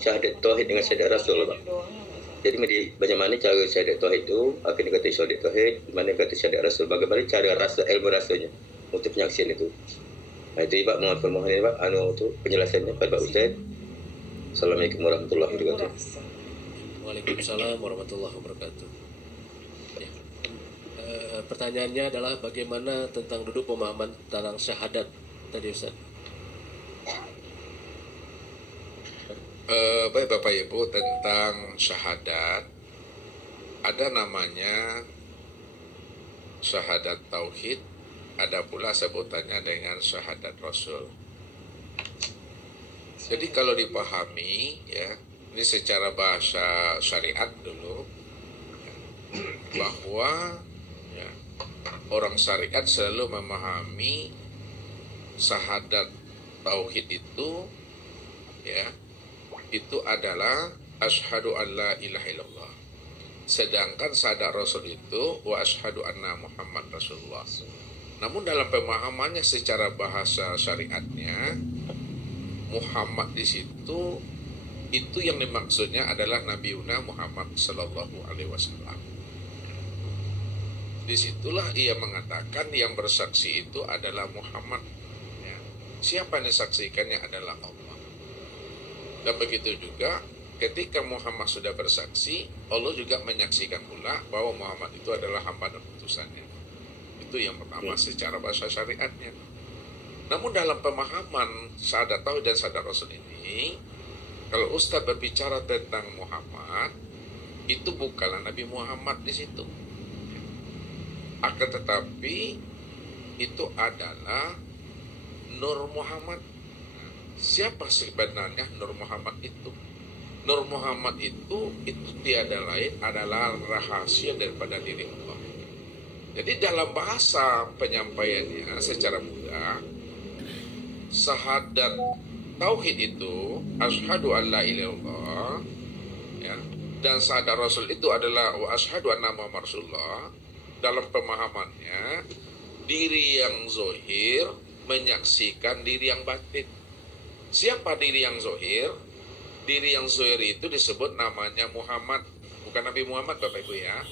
syahadat tauhid dengan syahadat rasul, Pak. Jadi bagaimana cara syahadat tauhid itu, apa yang kata syahadat tauhid, mana kata syahadat rasul, bagaimana cara rasa, ilmu rasanya untuk penyaksian itu. Nah, itu Pak, mohon Pak, itu penjelasannya pada Pak Ustaz. Assalamualaikum warahmatullahi wabarakatuh. Waalaikumsalam warahmatullahi wabarakatuh. Pertanyaannya adalah bagaimana tentang duduk pemahaman tentang syahadat tadi Ustaz? Baik Bapak Ibu, tentang syahadat ada namanya syahadat tauhid, ada pula sebutannya dengan syahadat rasul. Jadi kalau dipahami ya, ini secara bahasa syariat dulu ya, bahwa ya, orang syariat selalu memahami syahadat tauhid itu ya, itu adalah asyhadu an la ilaha illallah. Sedangkan syahadat rasul itu wa asyhadu anna Muhammad Rasulullah. Namun dalam pemahamannya secara bahasa syariatnya, Muhammad di situ itu yang dimaksudnya adalah Nabiuna Muhammad sallallahu alaihi wasallam. Disitulah ia mengatakan yang bersaksi itu adalah Muhammad. Ya. Siapa yang disaksikannya adalah Allah. Dan begitu juga ketika Muhammad sudah bersaksi, Allah juga menyaksikan pula bahwa Muhammad itu adalah hamba dan utusannya. Itu yang pertama secara bahasa syariatnya. Namun dalam pemahaman syahadat tauhid dan syahadat rasul ini, kalau Ustaz berbicara tentang Muhammad, itu bukanlah Nabi Muhammad di situ. Akan tetapi itu adalah Nur Muhammad. Siapa sebenarnya Nur Muhammad itu? Nur Muhammad itu tiada lain adalah rahasia daripada diri Allah. Jadi dalam bahasa penyampaiannya secara mudah, syahadat tauhid itu asyhadu an la ilaha illallah ya, dan syahadat rasul itu adalah wa asyhadu anna Muhammad Rasulullah. Dalam pemahamannya, diri yang zahir menyaksikan diri yang batin. Siapa diri yang zahir? Diri yang zahir itu disebut namanya Muhammad, bukan Nabi Muhammad Bapak Ibu ya.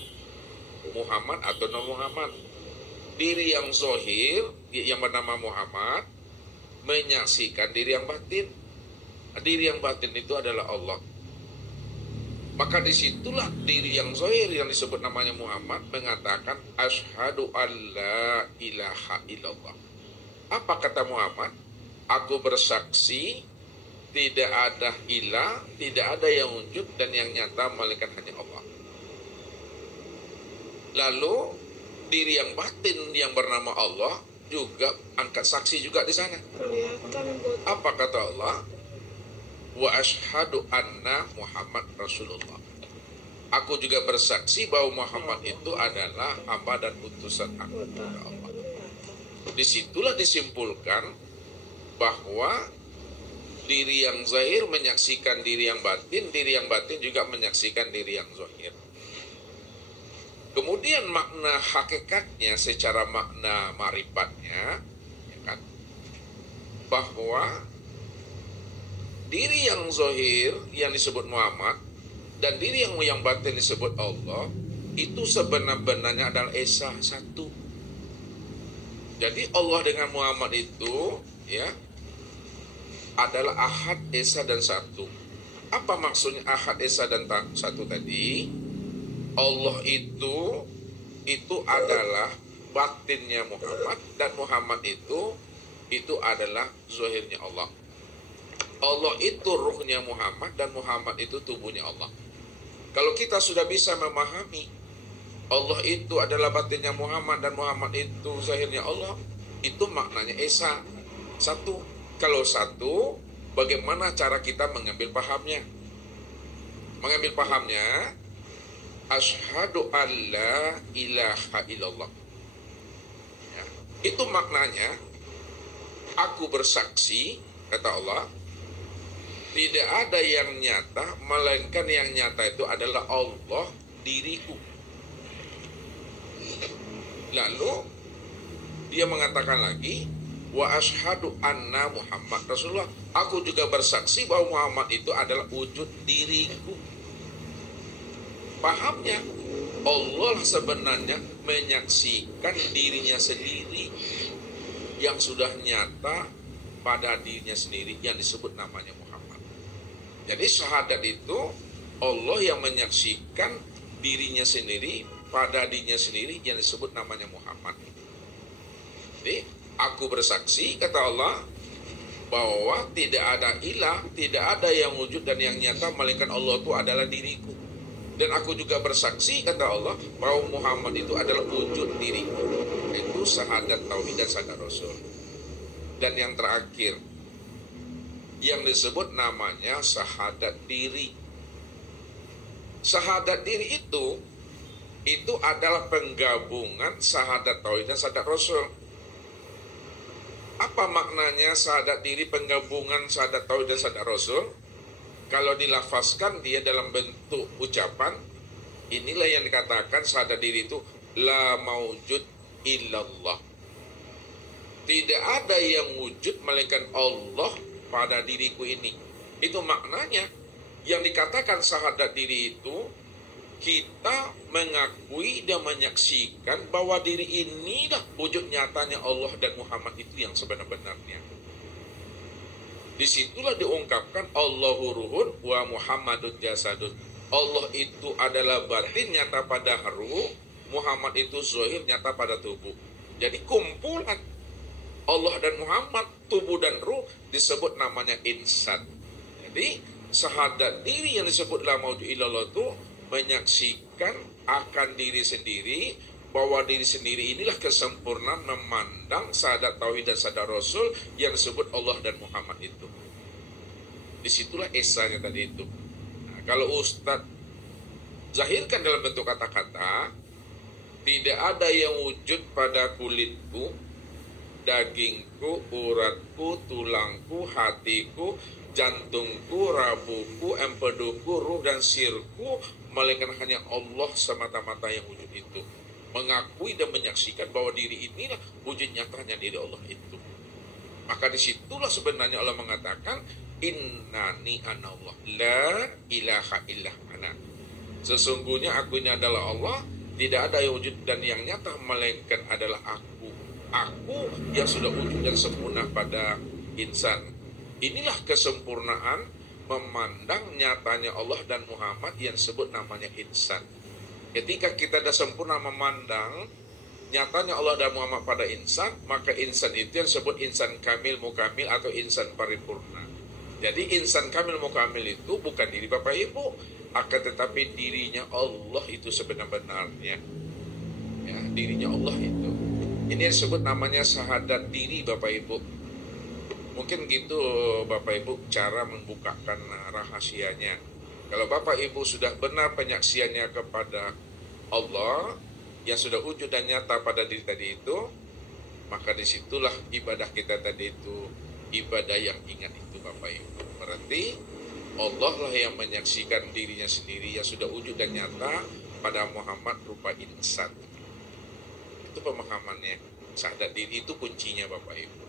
Muhammad atau Nabi Muhammad. Diri yang zahir yang bernama Muhammad menyaksikan diri yang batin. Diri yang batin itu adalah Allah. Maka disitulah diri yang zahir yang disebut namanya Muhammad mengatakan asyhadu alla ilaha illallah. Apa kata Muhammad? Aku bersaksi tidak ada ilah, tidak ada yang wujud dan yang nyata melainkan hanya Allah. Lalu diri yang batin yang bernama Allah juga angkat saksi juga di sana. Apa kata Allah? Wa asyhadu anna Muhammad Rasulullah. Aku juga bersaksi bahwa Muhammad itu adalah hamba dan utusan aku kepada Allah. Disitulah disimpulkan bahwa diri yang zahir menyaksikan diri yang batin juga menyaksikan diri yang zahir. Kemudian makna hakikatnya secara makna marifatnya, ya kan, bahwa diri yang zahir yang disebut Muhammad dan diri yang batin disebut Allah itu sebenarnya adalah esa satu. Jadi Allah dengan Muhammad itu ya adalah ahad, esa dan satu. Apa maksudnya ahad, esa dan satu tadi? Allah itu adalah batinnya Muhammad dan Muhammad itu adalah zahirnya Allah. Allah itu ruhnya Muhammad dan Muhammad itu tubuhnya Allah. Kalau kita sudah bisa memahami Allah itu adalah batinnya Muhammad dan Muhammad itu zahirnya Allah, itu maknanya esa satu. Kalau satu, bagaimana cara kita mengambil pahamnya? Mengambil pahamnya, asyhadu an la ilaha illallah. Ya, itu maknanya, aku bersaksi, kata Allah, tidak ada yang nyata, melainkan yang nyata itu adalah Allah, diriku. Lalu dia mengatakan lagi, wa asyhadu anna Muhammad Rasulullah. Aku juga bersaksi bahwa Muhammad itu adalah wujud diriku. Pahamnya, Allah sebenarnya menyaksikan dirinya sendiri yang sudah nyata pada dirinya sendiri yang disebut namanya Muhammad. Jadi syahadat itu Allah yang menyaksikan dirinya sendiri pada dirinya sendiri yang disebut namanya Muhammad. Jadi aku bersaksi, kata Allah, bahwa tidak ada ilah, tidak ada yang wujud dan yang nyata melainkan Allah itu adalah diriku. Dan aku juga bersaksi, kata Allah, bahwa Muhammad itu adalah wujud diriku. Itu syahadat tauhid dan syahadat rasul. Dan yang terakhir, yang disebut namanya syahadat diri. Syahadat diri itu adalah penggabungan syahadat tauhid dan syahadat rasul. Apa maknanya syahadat diri, penggabungan syahadat tauhid dan syahadat rasul? Kalau dilafazkan dia dalam bentuk ucapan, inilah yang dikatakan syahadat diri itu la maujud illallah. Tidak ada yang wujud melainkan Allah pada diriku ini. Itu maknanya. Yang dikatakan syahadat diri itu, kita mengakui dan menyaksikan bahwa diri inilah wujud nyatanya Allah dan Muhammad itu yang sebenar-benarnya. Disitulah diungkapkan Allahu ruhun wa Muhammadun jasadun. Allah itu adalah batin nyata pada ruh, Muhammad itu zahir nyata pada tubuh. Jadi kumpulan Allah dan Muhammad, tubuh dan ruh disebut namanya insan. Jadi syahadat diri yang disebut la maujud illallah itu menyaksikan akan diri sendiri, bahwa diri sendiri inilah kesempurnaan memandang syahadat tauhid dan syahadat rasul yang disebut Allah dan Muhammad itu. Disitulah esanya tadi itu. Nah, kalau Ustadz zahirkan dalam bentuk kata-kata, tidak ada yang wujud pada kulitku, dagingku, uratku, tulangku, hatiku, jantungku, rabuku, empeduku, ruh dan sirku, melainkan hanya Allah semata-mata yang wujud itu. Mengakui dan menyaksikan bahwa diri inilah wujud nyatanya diri Allah itu. Maka disitulah sebenarnya Allah mengatakan innani ana Allah la ilaha illa ana. Sesungguhnya aku ini adalah Allah, tidak ada yang wujud dan yang nyata melainkan adalah aku. Aku yang sudah wujud dan sempurna pada insan. Inilah kesempurnaan memandang nyatanya Allah dan Muhammad yang disebut namanya insan. Ketika kita sudah sempurna memandang nyatanya Allah dan Muhammad pada insan, maka insan itu yang disebut insan kamil mukamil atau insan paripurna. Jadi insan kamil mukamil itu bukan diri Bapak Ibu, akan tetapi dirinya Allah itu sebenar-benarnya. Ya, dirinya Allah itu. Ini yang disebut namanya syahadat diri Bapak Ibu. Mungkin gitu Bapak Ibu cara membukakan rahasianya. Kalau Bapak Ibu sudah benar penyaksiannya kepada Allah yang sudah wujud dan nyata pada diri tadi itu, maka disitulah ibadah kita tadi itu ibadah yang ingat itu Bapak Ibu. Berarti Allah lah yang menyaksikan dirinya sendiri yang sudah wujud dan nyata pada Muhammad rupa insan. Itu pemahamannya. Syahadat diri itu kuncinya Bapak Ibu.